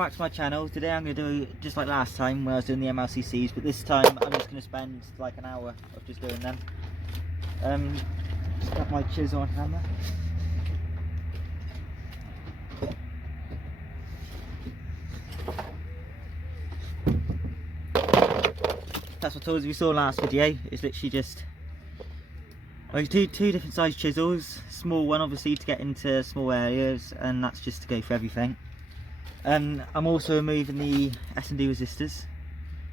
welcome back to my channel. Today I'm going to do just like last time when I was doing the mlccs, but this time I'm just going to spend like an hour of just doing them. Just got my chisel and hammer. That's what tools we saw last video. It's literally just two different size chisels. Small one obviously to get into small areas, and that's just to go for everything. I'm also removing the S&D resistors.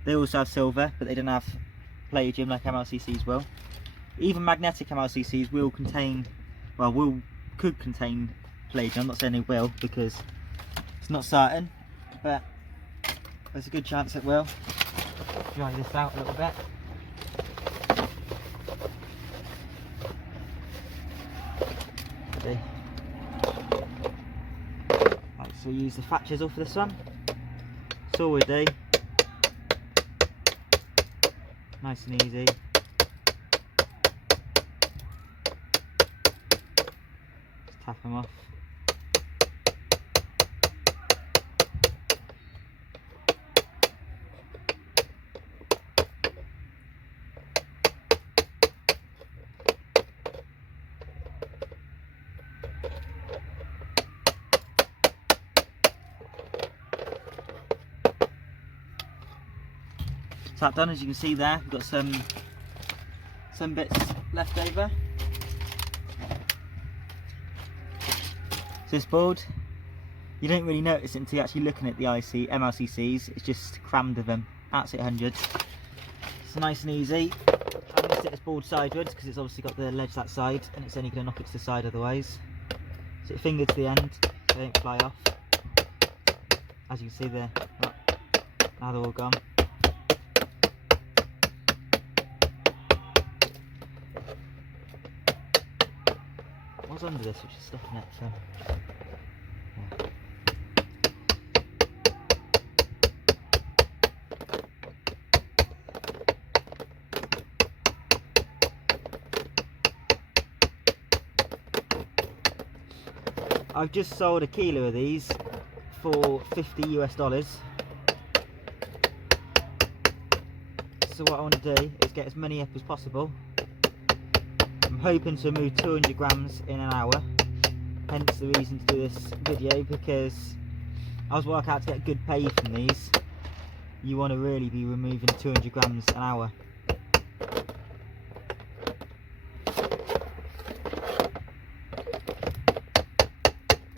They also have silver, but they don't have palladium like mlccs will. Even magnetic mlccs will contain, well, could contain palladium. I'm not saying they will because it's not certain, but there's a good chance it will. Dry this out a little bit. Okay. Right, so we use the fat chisel for this one. That's all we do. Nice and easy. Just tap them off. So that done, as you can see there, we've got some bits left over. So this board, you don't really notice it until you're actually looking at the mlccs. It's just crammed with them, absolute hundreds. It's nice and easy. I'm going to sit this board sideways because it's obviously got the ledge that side, and it's only going to knock it to the side otherwise. So your finger to the end, so they don't fly off. As you can see there, now they're all gone. What's under this, which is stopping it, so I've just sold a kilo of these for $50 US. So what I want to do is get as many up as possible. I'm hoping to remove 200 grams in an hour, hence the reason to do this video, because I was working out to get good pay from these. You want to really be removing 200 grams an hour.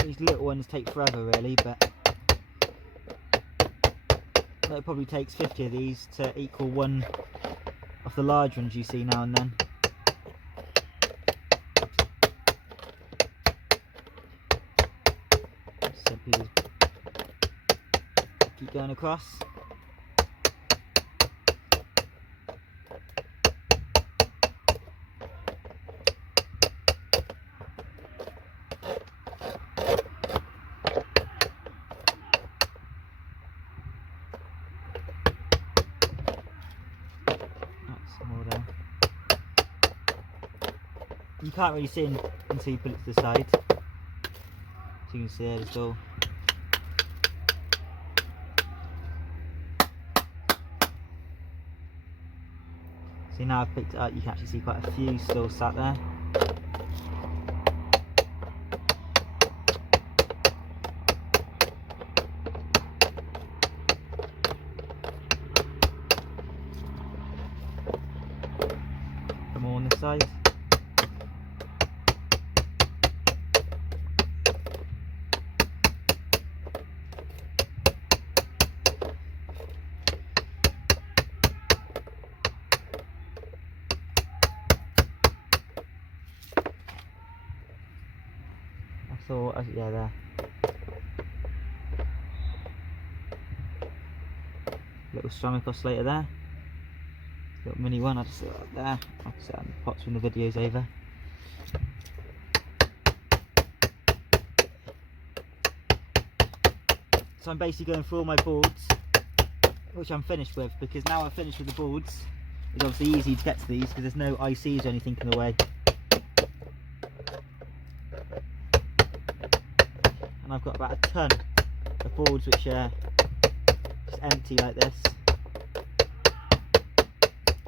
These little ones take forever really, but it probably takes 50 of these to equal one of the large ones you see now and then. Simply just keep going across. You can't really see until you put it to the side. So you can see there it's all. See, now I've picked it up, you can actually see quite a few still sat there. Some more on this side. So yeah, there. Little ceramic oscillator there. Little mini one. I'll just sit that there. I'll set on the pots when the video's over. So I'm basically going through all my boards, which I'm finished with, because now I've finished with the boards, it's obviously easy to get to these because there's no ICs or anything in the way. And I've got about a ton of boards which are just empty like this.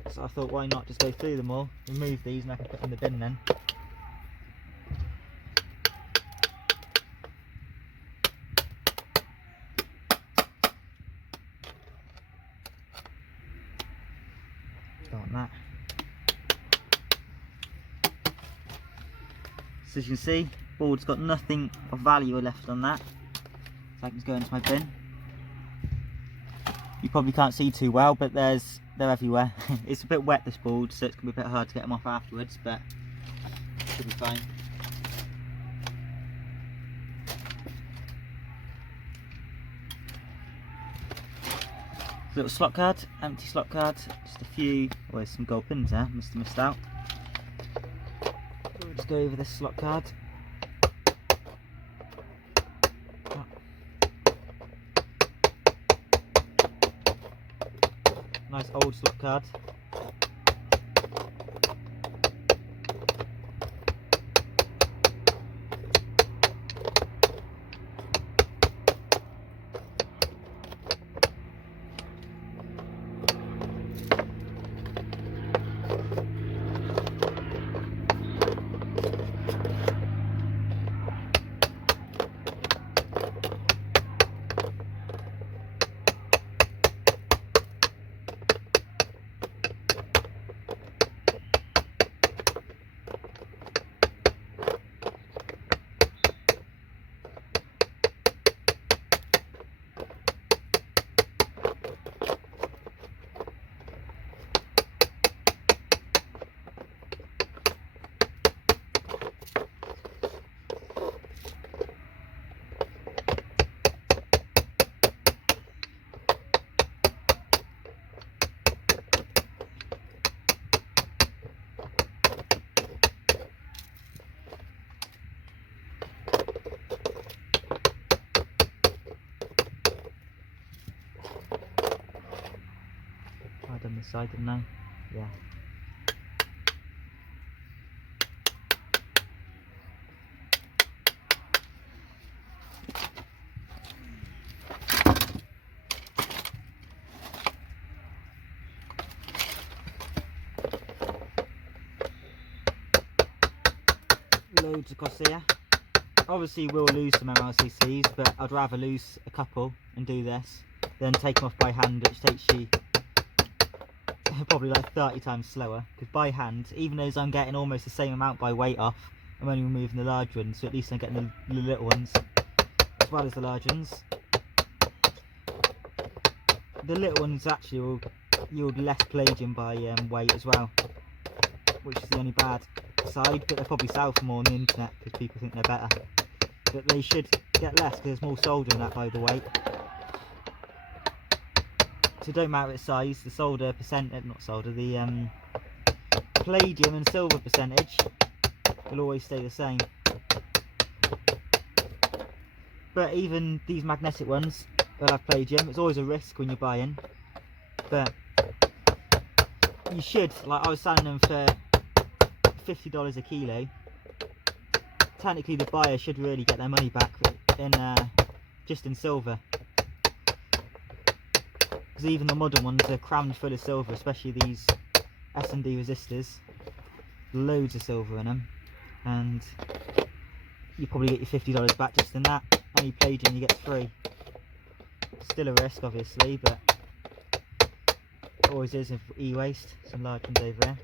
So I thought, why not just go through them all, remove these, and I can put them in the bin then. Don't want that. So as you can see, board's got nothing of value left on that, so I can just go into my bin. You probably can't see too well, but they're everywhere. It's a bit wet, this board, so it's going to be a bit hard to get them off afterwards, but it should be fine. Little slot card, empty slot card, just a few, oh, there's some gold pins there, must have missed out. We'll just go over this slot card. Nice old slot card. On this side, didn't I? Yeah. Loads across here. Obviously we'll lose some mlccs, but I'd rather lose a couple and do this than take them off by hand, which takes you probably like 30 times slower, because by hand, even though I'm getting almost the same amount by weight off, I'm only removing the large ones, so at least I'm getting the little ones as well as the large ones. The little ones actually will yield less palladium by weight as well, which is the only bad side, but they'll probably sell for more on the internet because people think they're better. But they should get less because there's more solder in that by the weight. So it don't matter its size, the solder percentage, not solder, the palladium and silver percentage will always stay the same. But even these magnetic ones will have palladium. It's always a risk when you're buying, but you should, like I was selling them for $50 a kilo. Technically the buyer should really get their money back in just in silver. Because even the modern ones are crammed full of silver, especially these S&D resistors. Loads of silver in them, and you probably get your $50 back just in that. Any palladium you get free. Still a risk obviously, but it always is with e-waste. Some large ones over here.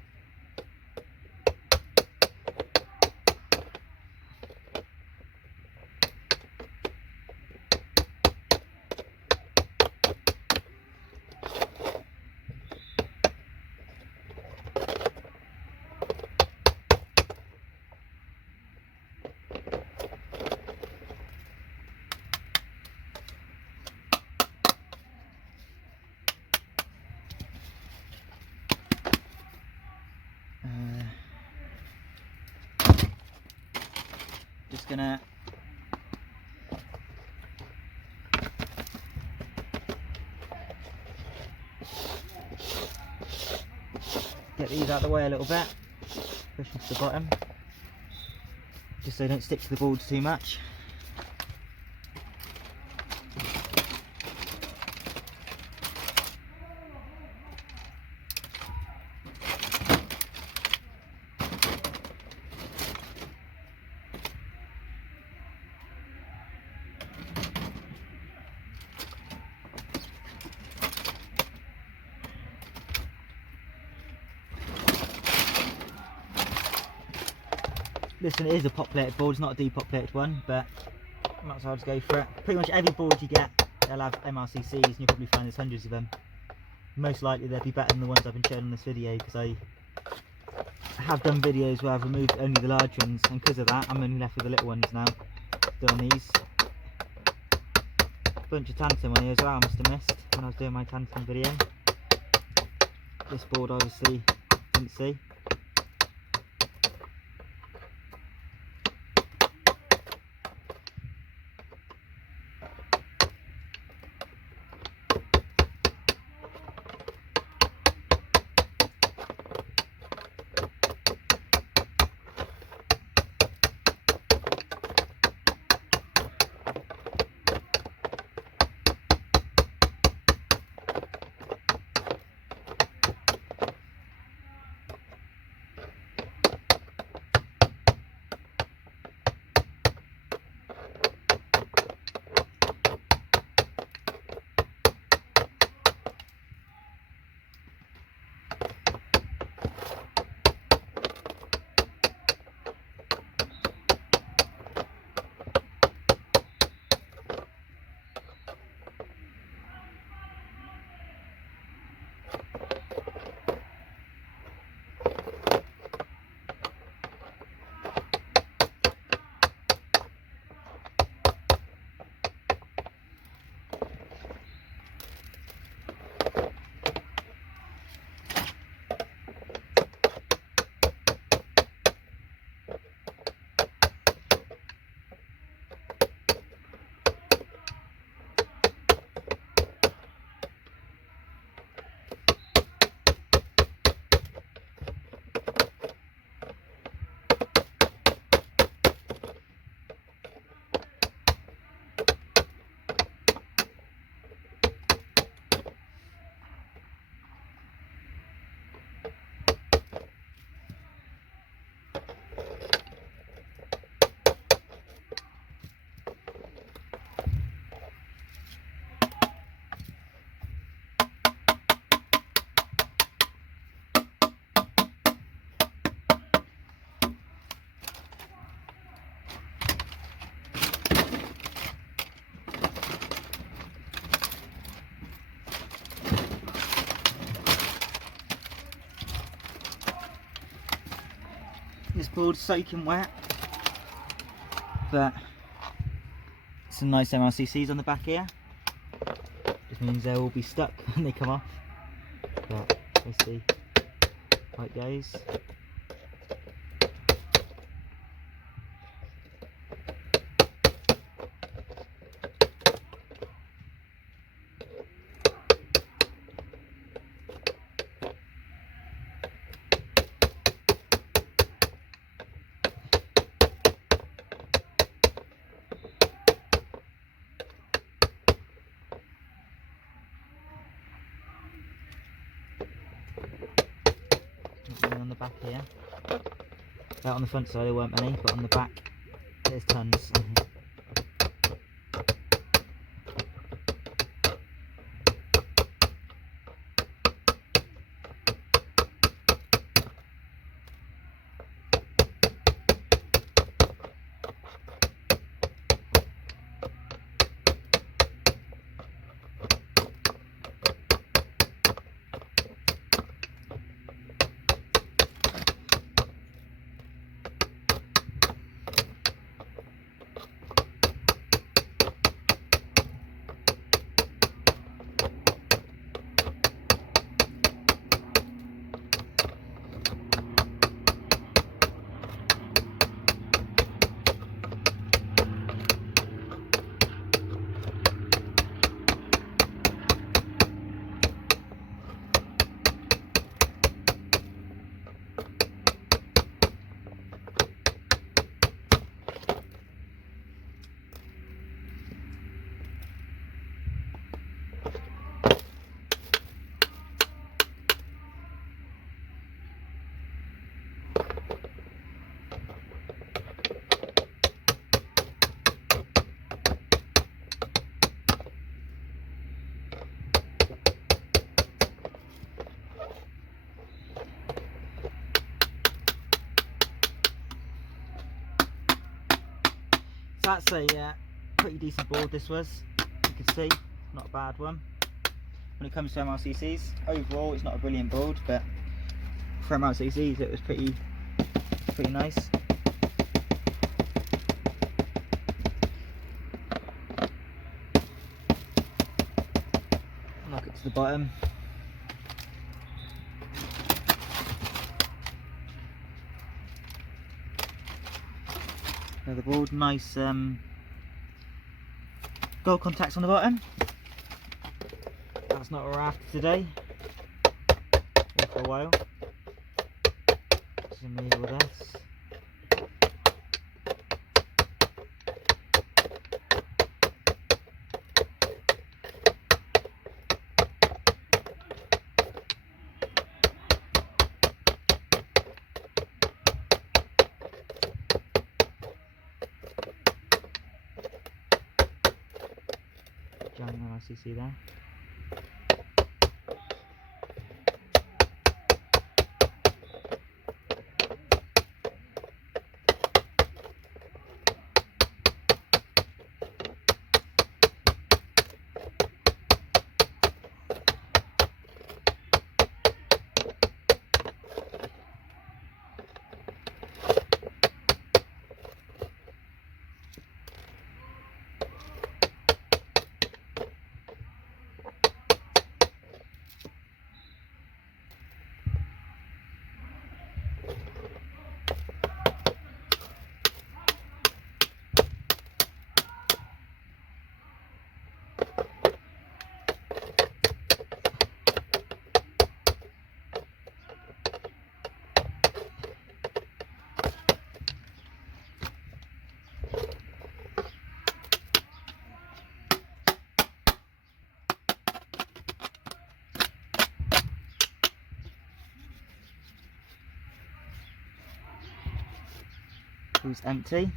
Just gonna get these out of the way a little bit, push them to the bottom, just so they don't stick to the boards too much. This one is a populated board, it's not a depopulated one, but might as well just go for it. Pretty much every board you get, they'll have mlccs, and you'll probably find there's hundreds of them. Most likely they'll be better than the ones I've been showing in this video, because I have done videos where I've removed only the large ones, and because of that I'm only left with the little ones now. Still on these. Bunch of tantalum on here as well, I must have missed when I was doing my tantalum video. This board obviously didn't see. This board's soaking wet, but some nice mlccs on the back here. Just means they'll all be stuck when they come off, but we'll see how it goes. On the back here, on the front side there weren't many, but on the back there's tons. that's a pretty decent board this was. You can see, not a bad one. When it comes to mlccs, overall it's not a brilliant board, but for mlccs it was pretty nice. Knock it to the bottom. Another board, nice gold contacts on the bottom. That's not what we're after today, or for a while. Just remove all this. Giant LCC there. Who's empty.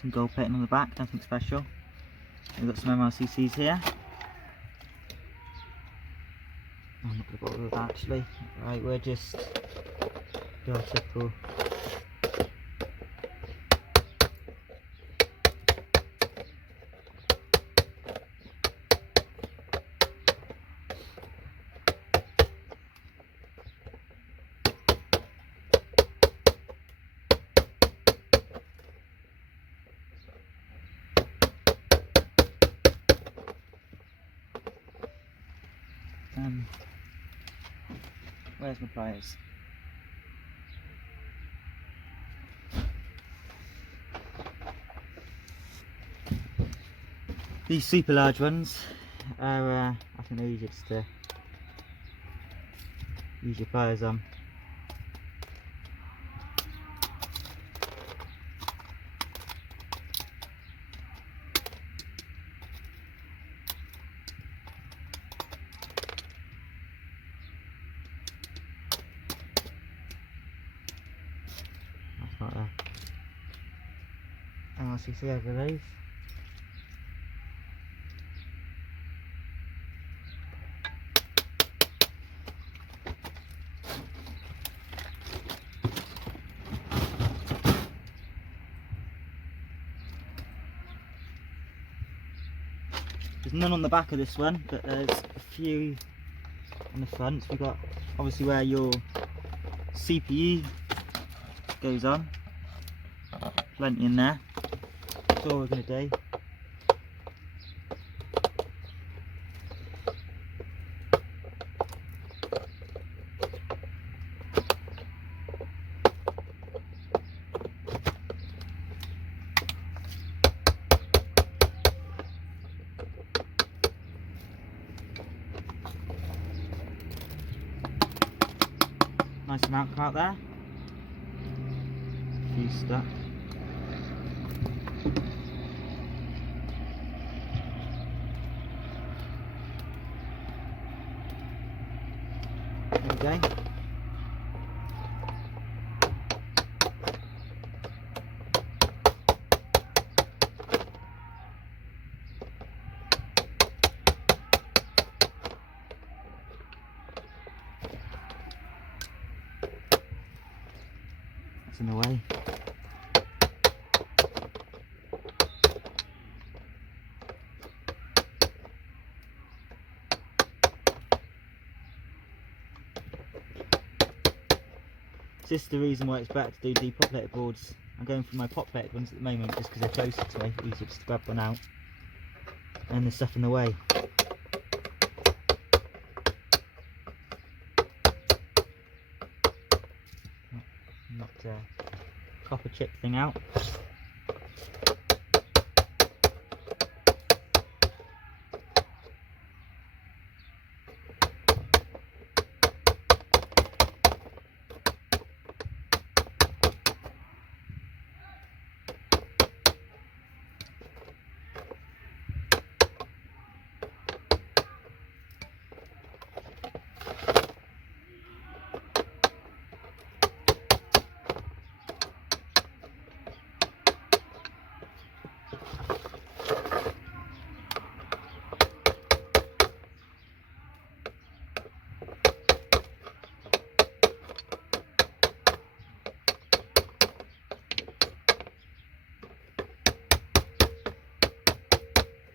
Some gold plating on the back, nothing special. We've got some mlccs here. I'm not going to bother with that actually. Right, we're just do our typical. Where's my pliers? These super large ones are, I think they're easier just to use your pliers on. That's not a LCC, I believe. There's none on the back of this one, but there's a few on the front. We've got obviously where your CPU goes on, plenty in there. That's all we're going to do. Nice amount come out there. A few stuck. There we go. That's in the way. This is the reason why it's better to do depopulated boards. I'm going for my pot-plated ones at the moment just because they're closer to me, easier just to grab one out. And there's stuff in the way. Knocked a copper chip thing out.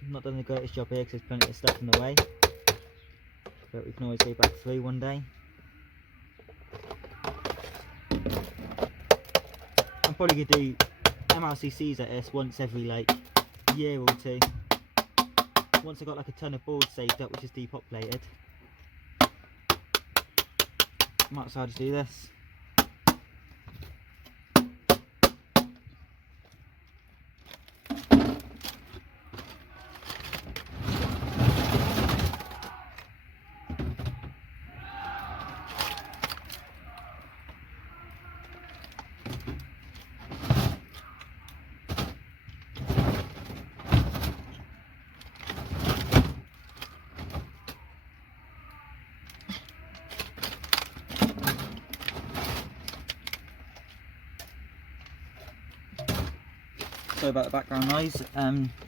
Not done the greatest job here because there's plenty of stuff in the way, but we can always go back through one day. I'm probably going to do mlccs at this once every like year or two. Once I got like a ton of boards saved up which is depopulated, might as well just do this. Sorry about the background noise.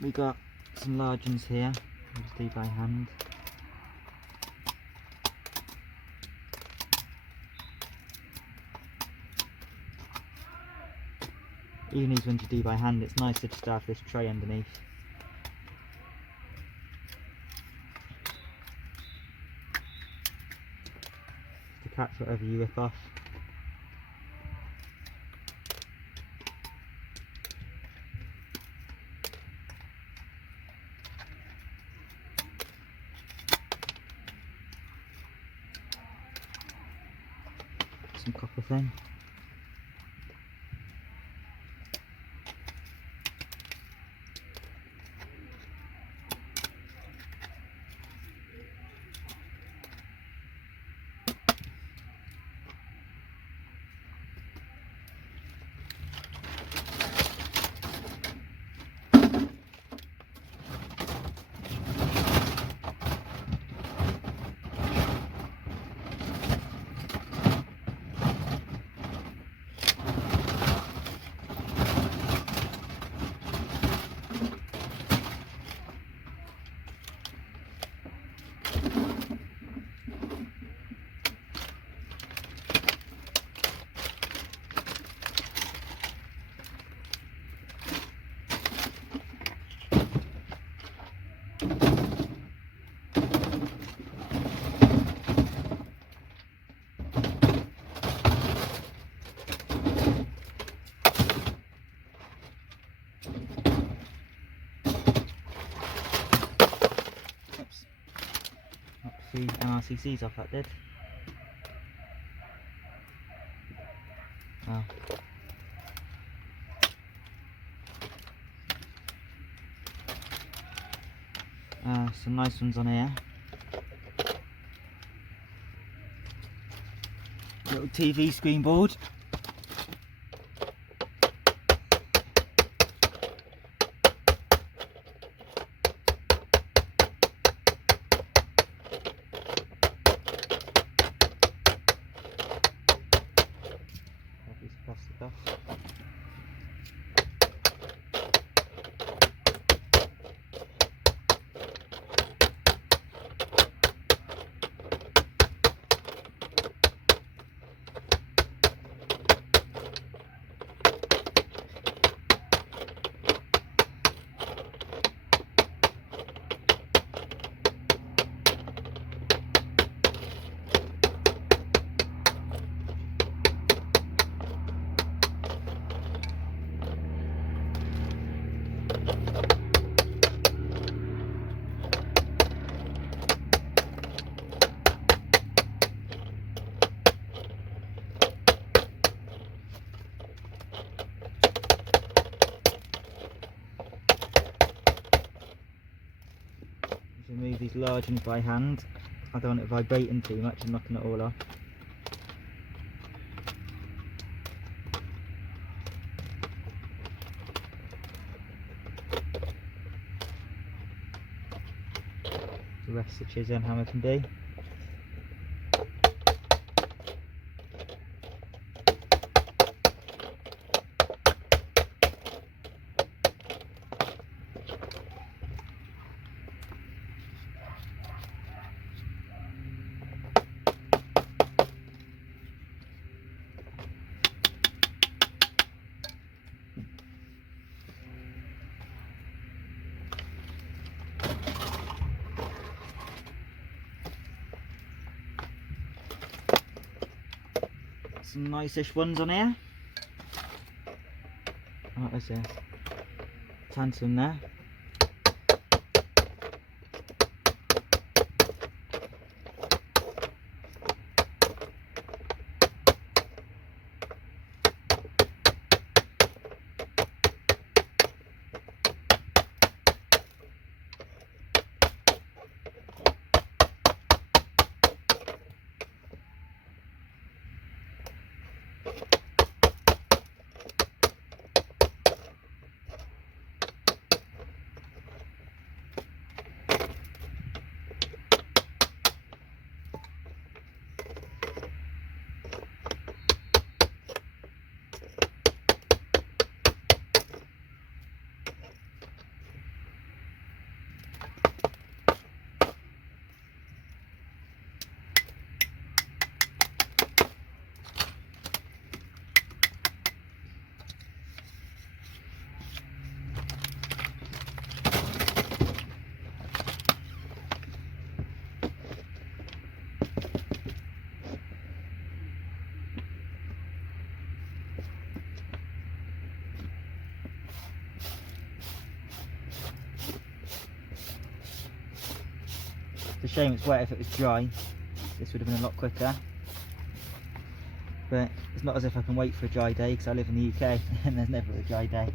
We got some large ones here. I'll just do by hand. Even these ones you do by hand, it's nice to just have this tray underneath. To catch whatever you rip off. Some copper thing. mlccs off that did. Oh. Some nice ones on here. Little TV screen board. Plastic off. Just remove these large ones by hand. I don't want it vibrating too much and knocking it all off. The rest of the chisel and hammer can do. Some nice-ish ones on here. Oh, there's a tantalum there. It's a shame it's wet. If it was dry, this would have been a lot quicker. But it's not as if I can wait for a dry day, because I live in the UK and there's never a dry day.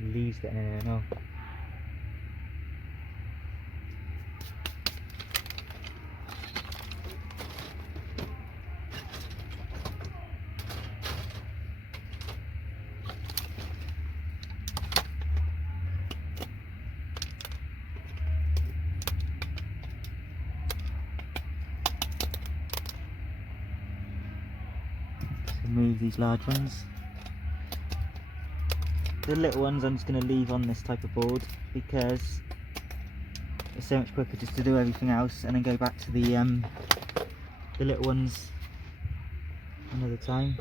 Leaves getting in there now. Remove these large ones. The little ones I'm just going to leave on this type of board because it's so much quicker just to do everything else and then go back to the little ones another time.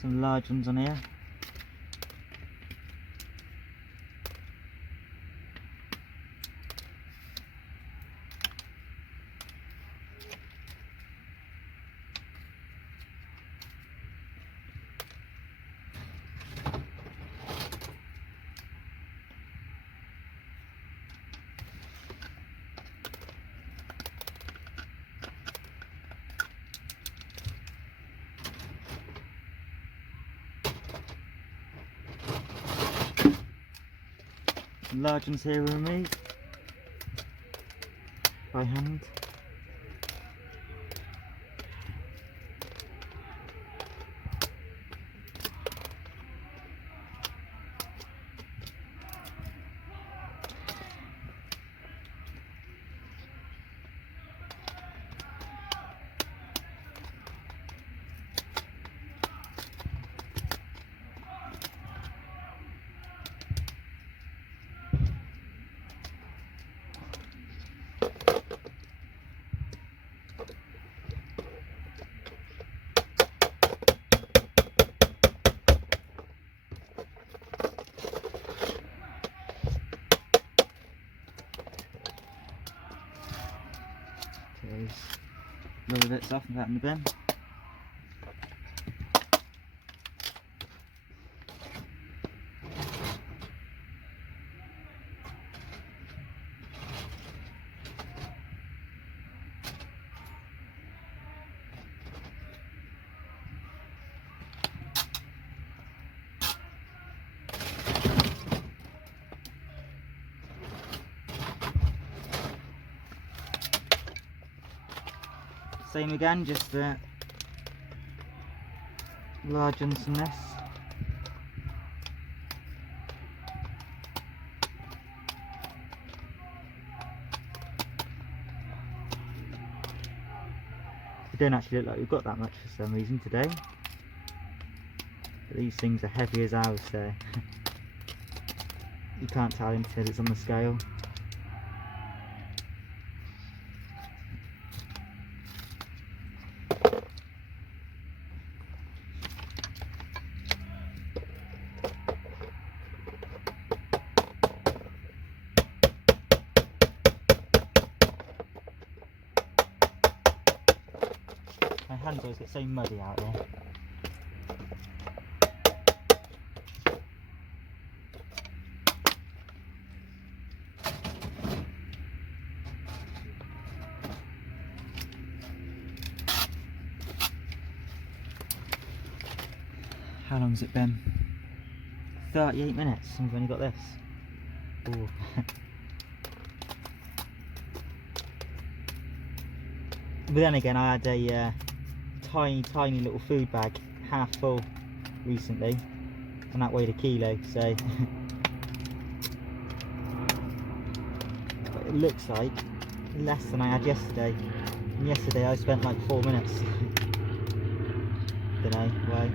Some large ones on here. Some large ones here were removed by hand. Roll the bits off and put that in the bin. Same again, just large ones from this. don't actually look like we've got that much for some reason today. But these things are heavy as ours, so you can't tell until it's on the scale. My hands always get so muddy out here. How long's it been? 38 minutes and we've only got this. Ooh. But then again, I had a tiny little food bag, half full, recently, and that weighed a kilo, so but it looks like less than I had yesterday, and yesterday I spent like 4 minutes. Don't know why.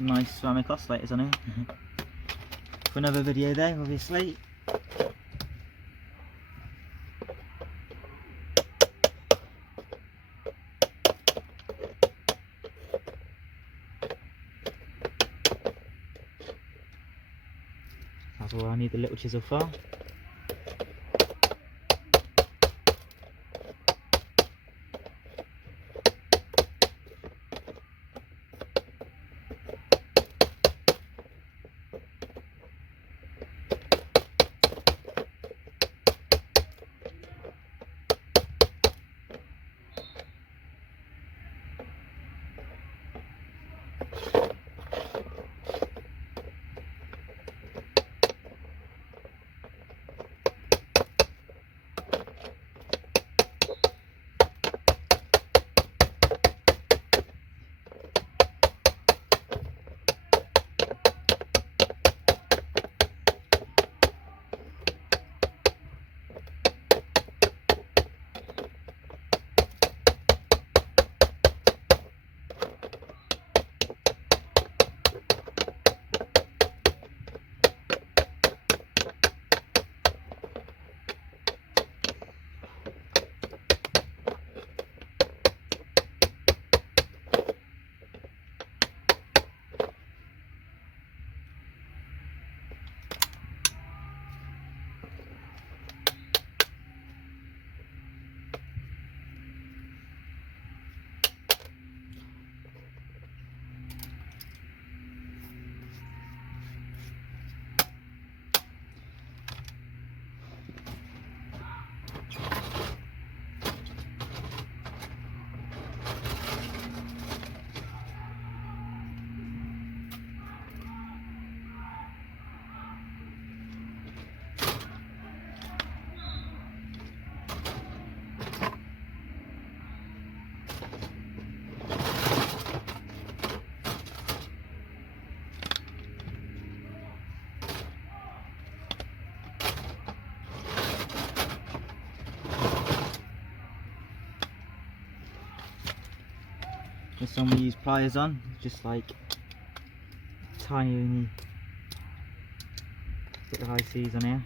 Nice ceramic oscillators on here. For another video there, obviously. That's all I need the little chisel for. This one we use pliers on, just like tiny bit of ICs on here.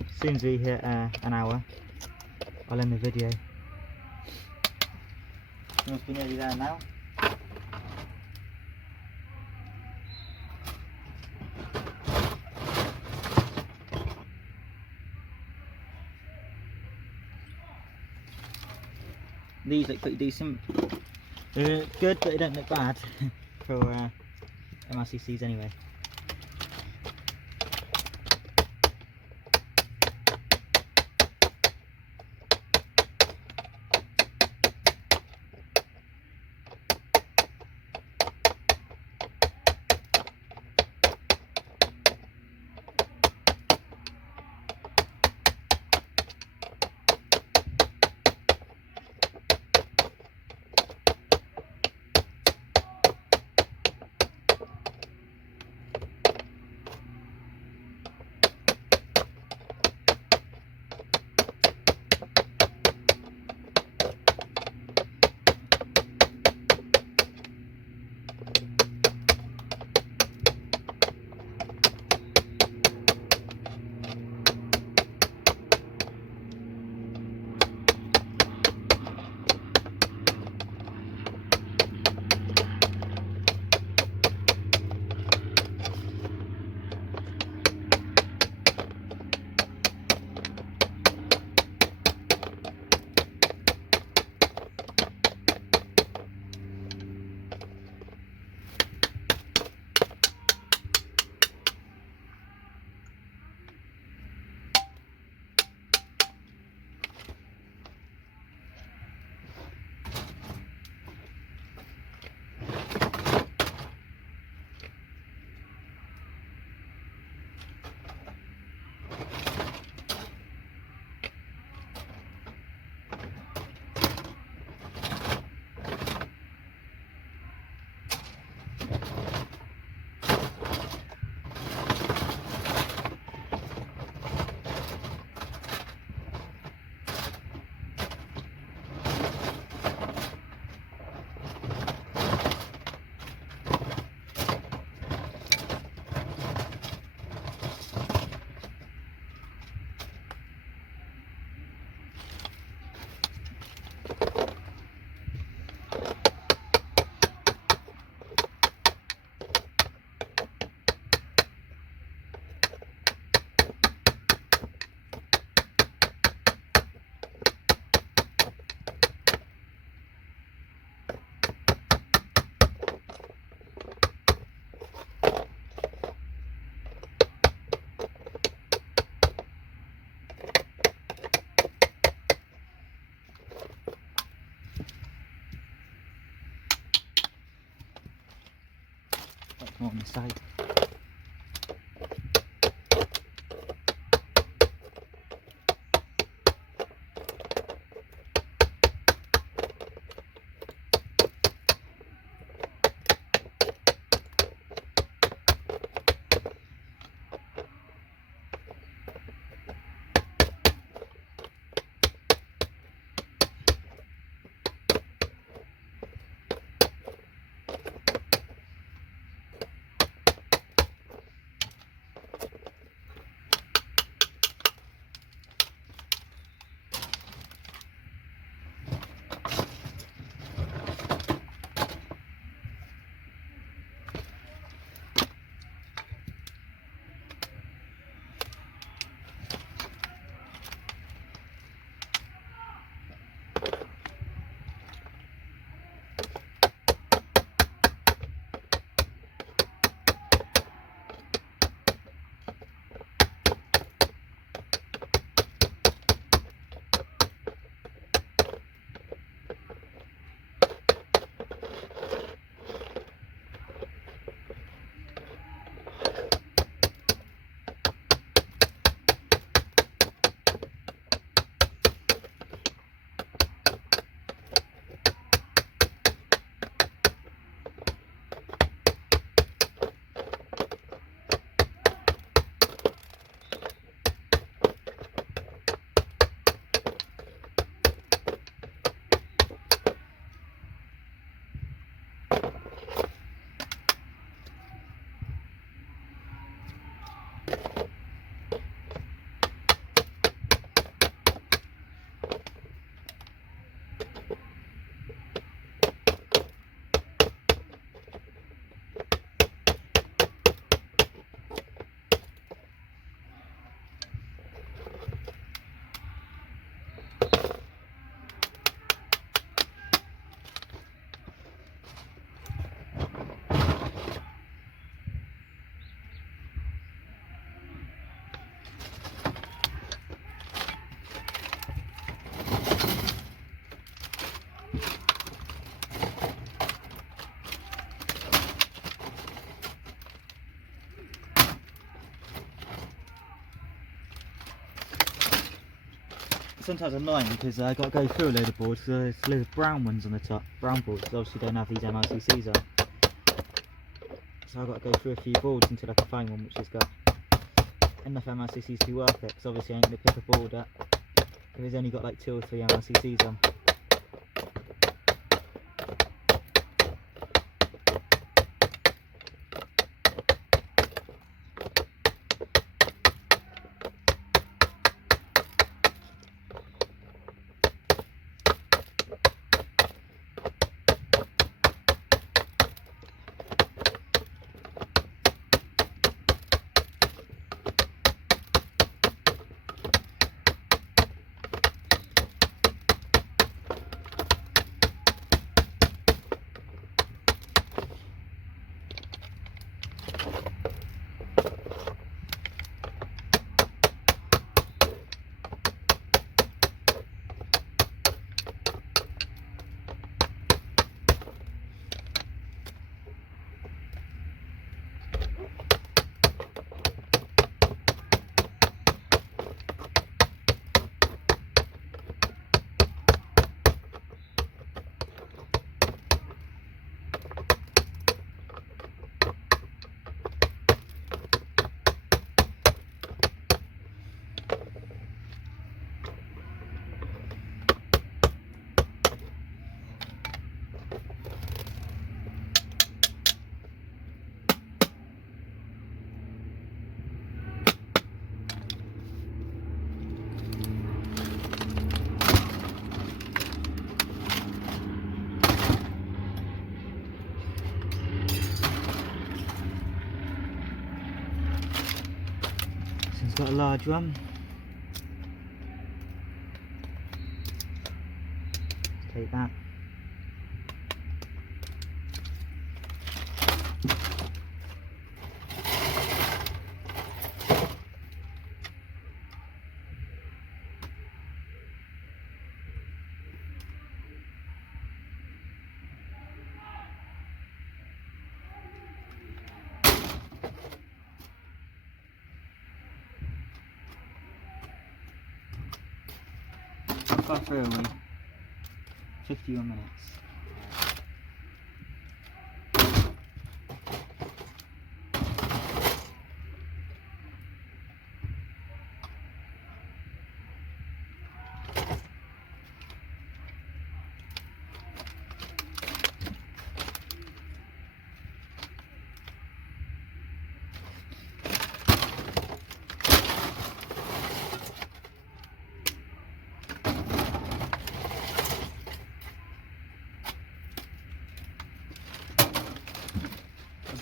As soon as we hit an hour, I'll end the video. We must be nearly there now. These look pretty decent. They're good, but they don't look bad for mlccs anyway. On the side. sometimes annoying because I got to go through a load of boards because there's a load of brown ones on the top, brown boards, because obviously don't have these mlccs on. So I've got to go through a few boards until I can find one which has got enough mlccs to be worth it, because obviously I ain't going to pick a board up if it's only got like 2 or 3 mlccs on. Got a large one. Let's take that. Got through only 51 minutes.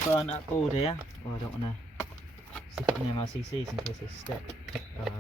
Burn that board here. Oh, I don't want to stick it in the mlccs in case they stick. Oh well.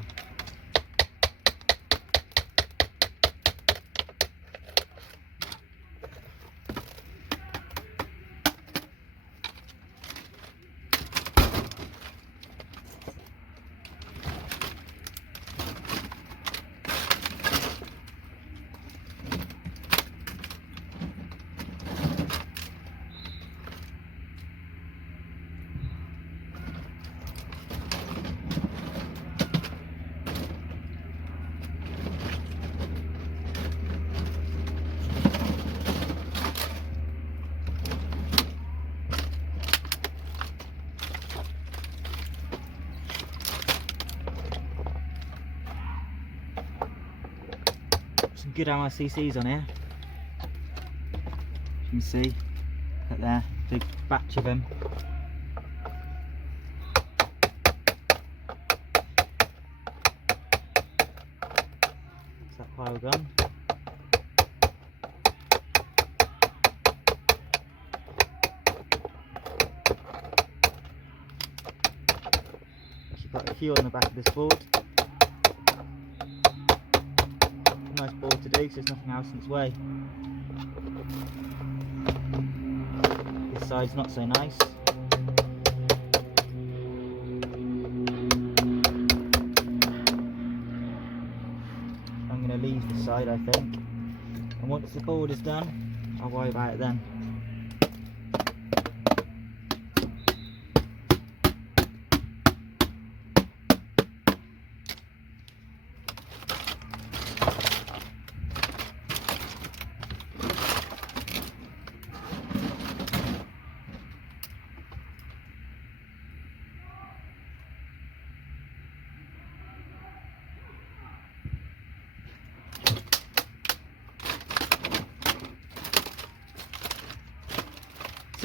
Good mlccs on here. You can see, look there, big batch of them. Is that pile gone? Actually got a few on the back of this board. Nice board to do because there's nothing else in its way. This side's not so nice. I'm going to leave this side, I think, and once the board is done I'll worry about it then.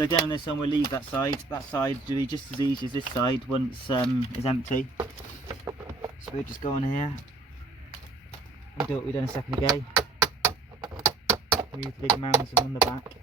So again on this one we'll leave that side. That side will be just as easy as this side once is empty. So we'll just go on here and do what we done a second ago. Move the big mounds on the back.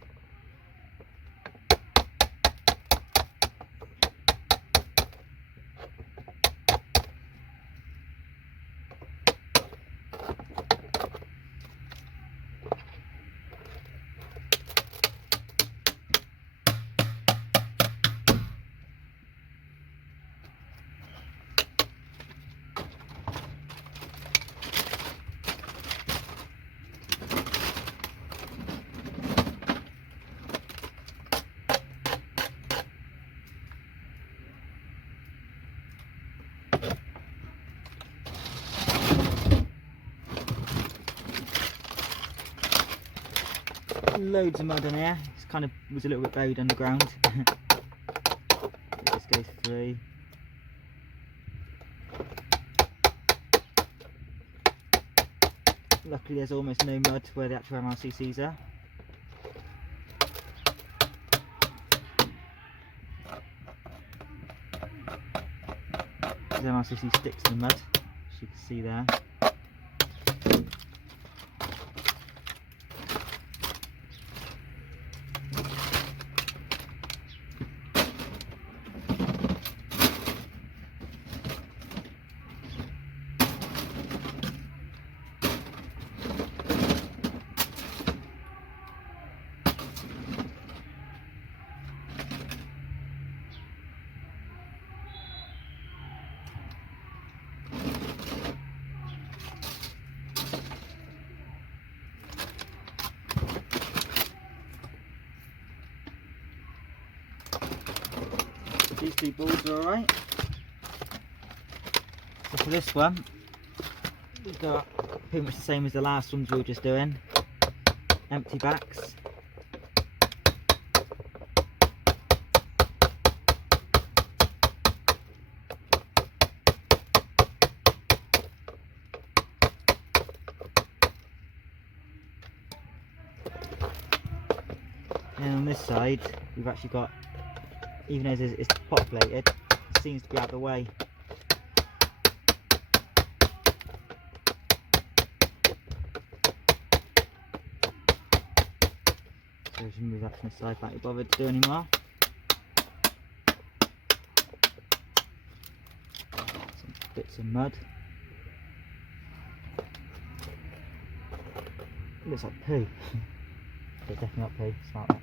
Loads of mud on here. It's kind of was a little bit buried underground. This goes through. Luckily there's almost no mud where the actual mlccs are. The mlcc sticks to the mud, as you can see there. These two boards are alright. So for this one, we've got pretty much the same as the last ones we were just doing. Empty backs. And on this side, we've actually got, even as it's pot plated, it seems to be out of the way. So just move that from the side, can't be bothered to do anymore. Some bits of mud. It looks like poo. But definitely not poo, smell that.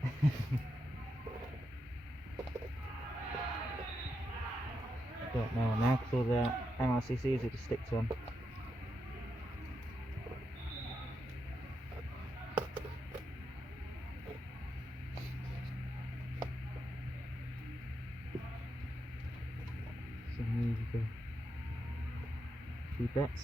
Don't know on there because all the mlccs will just stick to them. So move the few bits.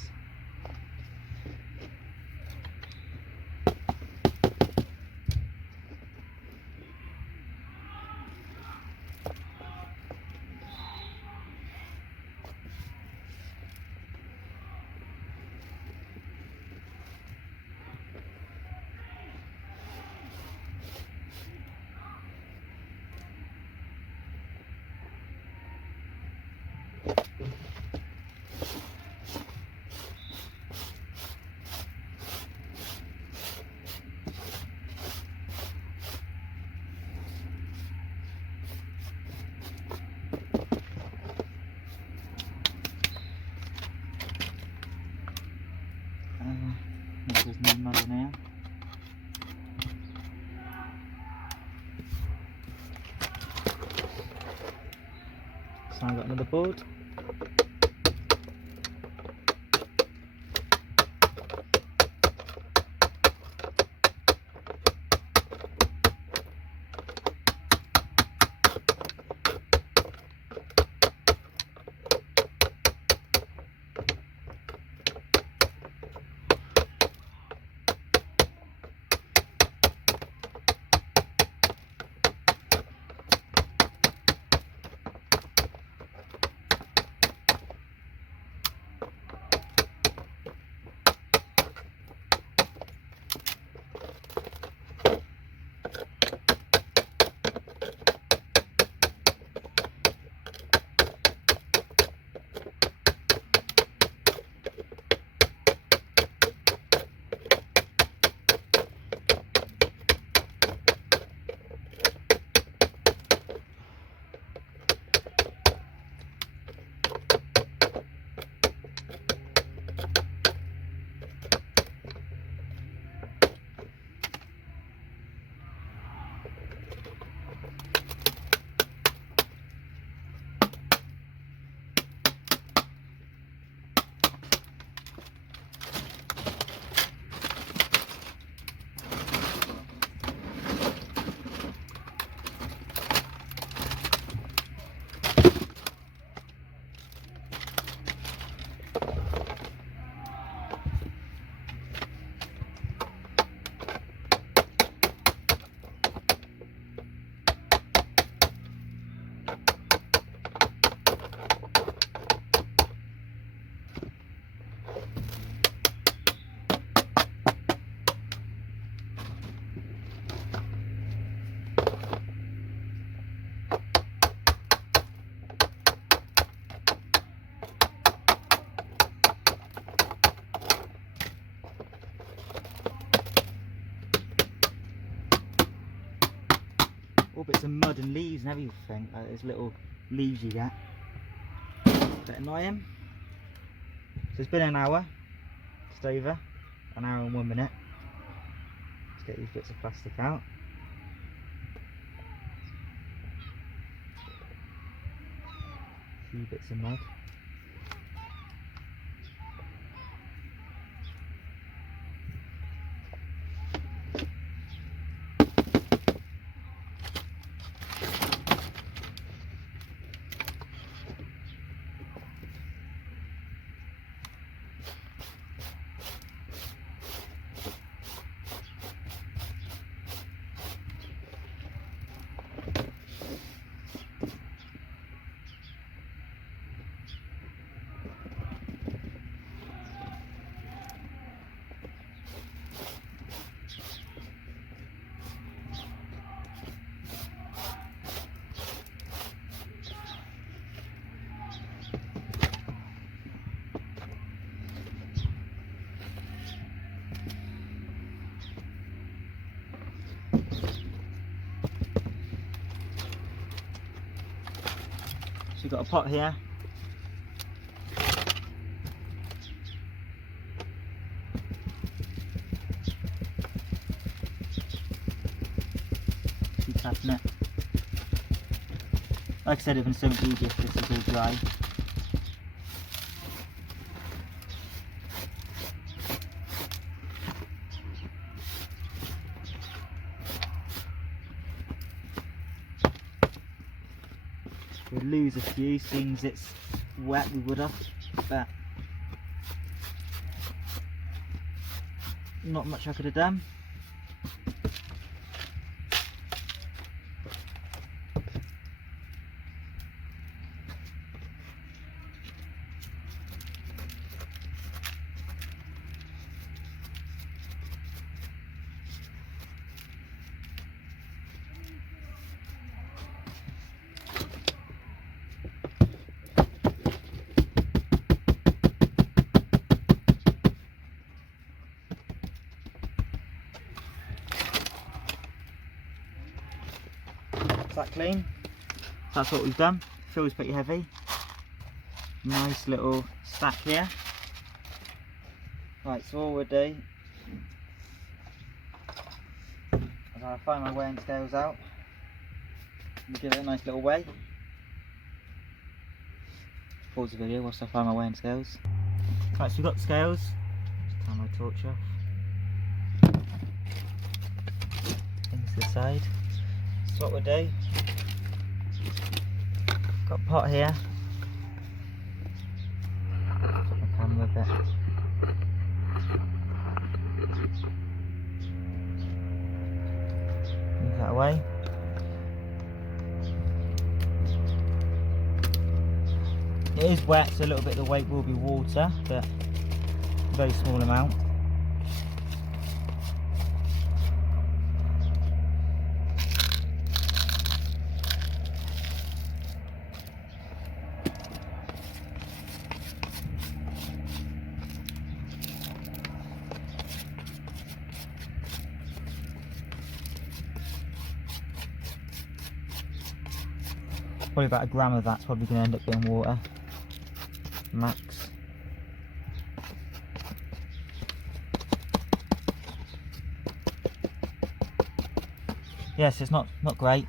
There's no mud in here. So I've got another board. all bits of mud and leaves and everything. Like there's little leaves you get. Bit annoying. So it's been an hour, just over an hour and 1 minute. Let's get these bits of plastic out. A few bits of mud. So we've got a pot here. Keep tapping it. Like I said, it would have been so much easier if this is all dry. We'll lose a few, seeing as it's wet we would have, but not much I could have done. Is that clean? That's what we've done. Feels pretty heavy. Nice little stack here. Right, so all we'll do is I'll find my weighing scales out and give it a nice little weigh. Pause the video whilst I find my weighing scales. Right, so we've got the scales. Just turn my torch off. Into the side. So what we'll do, got a pot here, put my camera a bit, move that away. It is wet, so a little bit of the weight will be water, but a very small amount. Probably about a gram of that's probably going to end up being water, max. Yes, it's not great,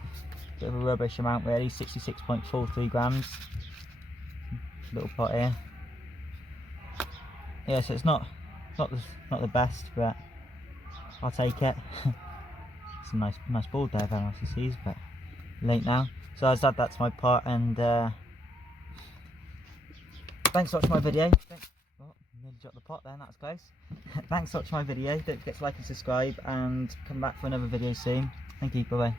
bit of a rubbish amount really, 66.43 grams, little pot here. Yeah, so it's not the best, but I'll take it. It's a nice board there, very mlccs, but late now. So I'll just add that to my pot, and thanks for watching my video. Oh, nearly dropped the pot there, that's close. Thanks for watching my video. Don't forget to like and subscribe, and come back for another video soon. Thank you, bye bye.